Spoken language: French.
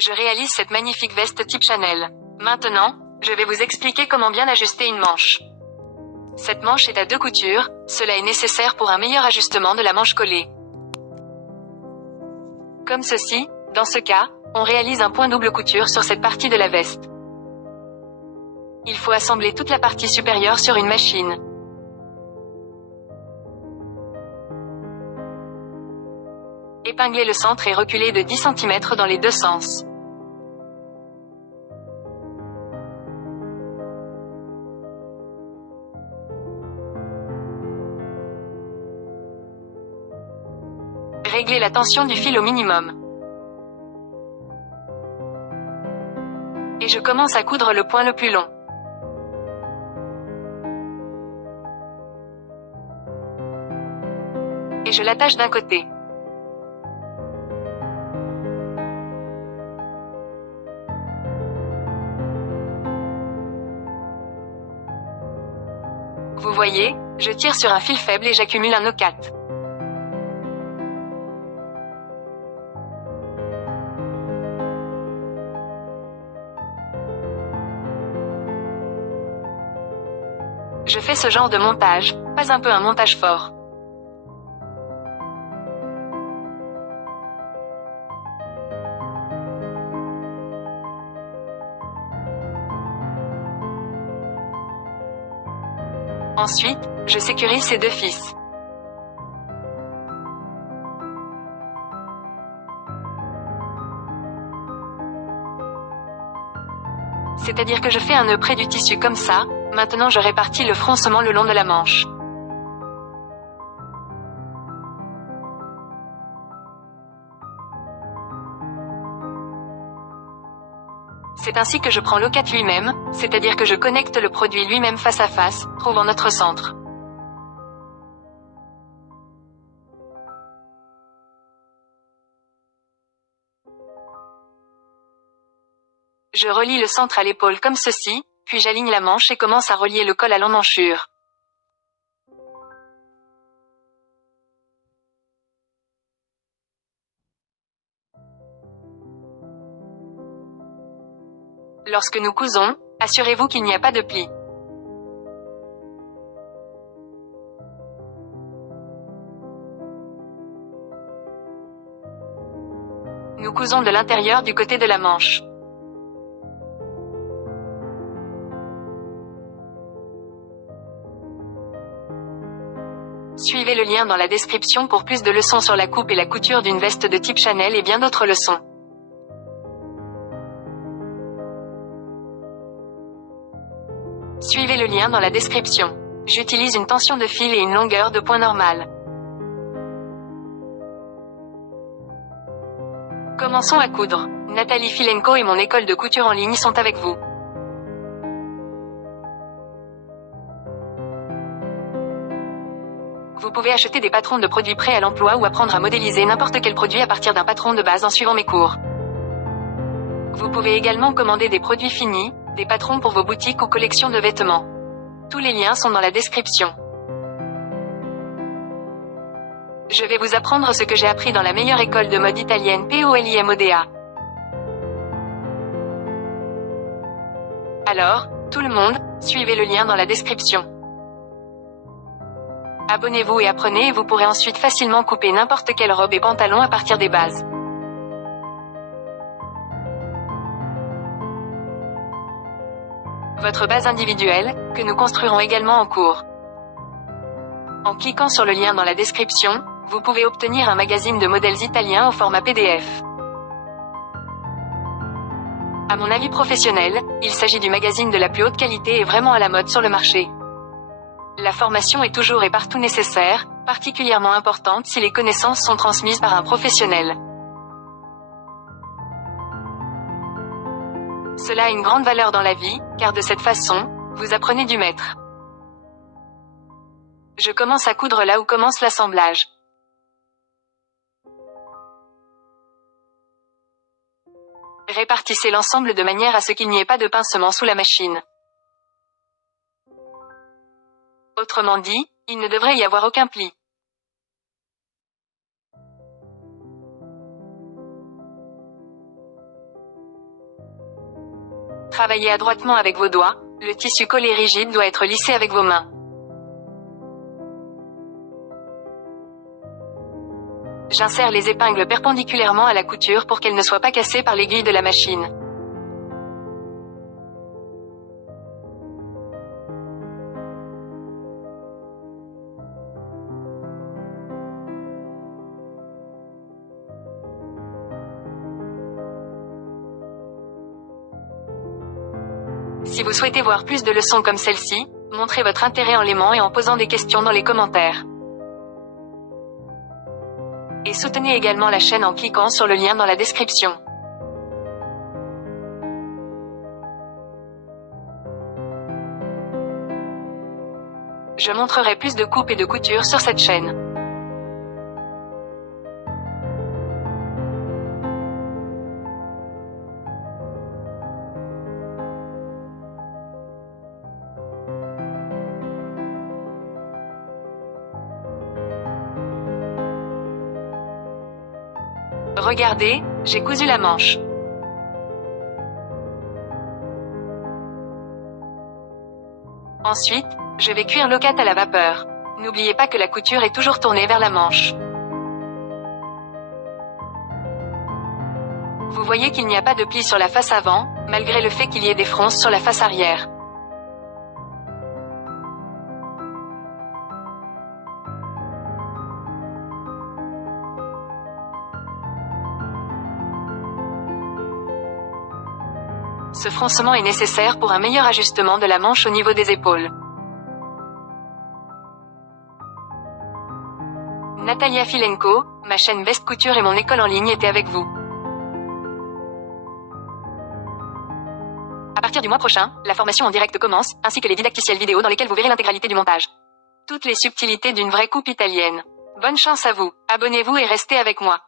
Je réalise cette magnifique veste type Chanel. Maintenant, je vais vous expliquer comment bien ajuster une manche. Cette manche est à 2 coutures, cela est nécessaire pour un meilleur ajustement de la manche collée. Comme ceci, dans ce cas, on réalise un point double couture sur cette partie de la veste. Il faut assembler toute la partie supérieure sur une machine. Épinglez le centre et reculez de 10 cm dans les deux sens. Réglez la tension du fil au minimum. Et je commence à coudre le point le plus long. Et je l'attache d'un côté. Vous voyez, je tire sur un fil faible et j'accumule un nœud 4. Je fais ce genre de montage, pas un peu un montage fort. Ensuite, je sécurise ces deux fils. C'est-à-dire que je fais un nœud près du tissu comme ça, maintenant je répartis le froncement le long de la manche. C'est ainsi que je prends l'O4 lui-même, c'est-à-dire que je connecte le produit lui-même face à face, trouvant notre centre. Je relie le centre à l'épaule comme ceci, puis j'aligne la manche et commence à relier le col à l'emmanchure. Lorsque nous cousons, assurez-vous qu'il n'y a pas de pli. Nous cousons de l'intérieur du côté de la manche. Suivez le lien dans la description pour plus de leçons sur la coupe et la couture d'une veste de type Chanel et bien d'autres leçons. Suivez le lien dans la description. J'utilise une tension de fil et une longueur de point normale. Commençons à coudre. Nathalie Filenko et mon école de couture en ligne sont avec vous. Vous pouvez acheter des patrons de produits prêts à l'emploi ou apprendre à modéliser n'importe quel produit à partir d'un patron de base en suivant mes cours. Vous pouvez également commander des produits finis, des patrons pour vos boutiques ou collections de vêtements. Tous les liens sont dans la description. Je vais vous apprendre ce que j'ai appris dans la meilleure école de mode italienne POLIMODA. Alors, tout le monde, suivez le lien dans la description. Abonnez-vous et apprenez et vous pourrez ensuite facilement couper n'importe quelle robe et pantalon à partir des bases. Votre base individuelle, que nous construirons également en cours. En cliquant sur le lien dans la description, vous pouvez obtenir un magazine de modèles italiens au format PDF. À mon avis professionnel, il s'agit du magazine de la plus haute qualité et vraiment à la mode sur le marché. La formation est toujours et partout nécessaire, particulièrement importante si les connaissances sont transmises par un professionnel. Cela a une grande valeur dans la vie, car de cette façon, vous apprenez du maître. Je commence à coudre là où commence l'assemblage. Répartissez l'ensemble de manière à ce qu'il n'y ait pas de pincement sous la machine. Autrement dit, il ne devrait y avoir aucun pli. Travaillez adroitement avec vos doigts, le tissu collé rigide doit être lissé avec vos mains. J'insère les épingles perpendiculairement à la couture pour qu'elles ne soient pas cassées par l'aiguille de la machine. Si vous souhaitez voir plus de leçons comme celle-ci, montrez votre intérêt en l'aimant et en posant des questions dans les commentaires. Et soutenez également la chaîne en cliquant sur le lien dans la description. Je montrerai plus de coupes et de coutures sur cette chaîne. Regardez, j'ai cousu la manche. Ensuite, je vais cuire l'ocate à la vapeur. N'oubliez pas que la couture est toujours tournée vers la manche. Vous voyez qu'il n'y a pas de pli sur la face avant, malgré le fait qu'il y ait des fronces sur la face arrière. Ce froncement est nécessaire pour un meilleur ajustement de la manche au niveau des épaules. Natalia Filenko, ma chaîne Best Couture et mon école en ligne étaient avec vous. À partir du mois prochain, la formation en direct commence, ainsi que les didacticiels vidéo dans lesquels vous verrez l'intégralité du montage. Toutes les subtilités d'une vraie coupe italienne. Bonne chance à vous, abonnez-vous et restez avec moi.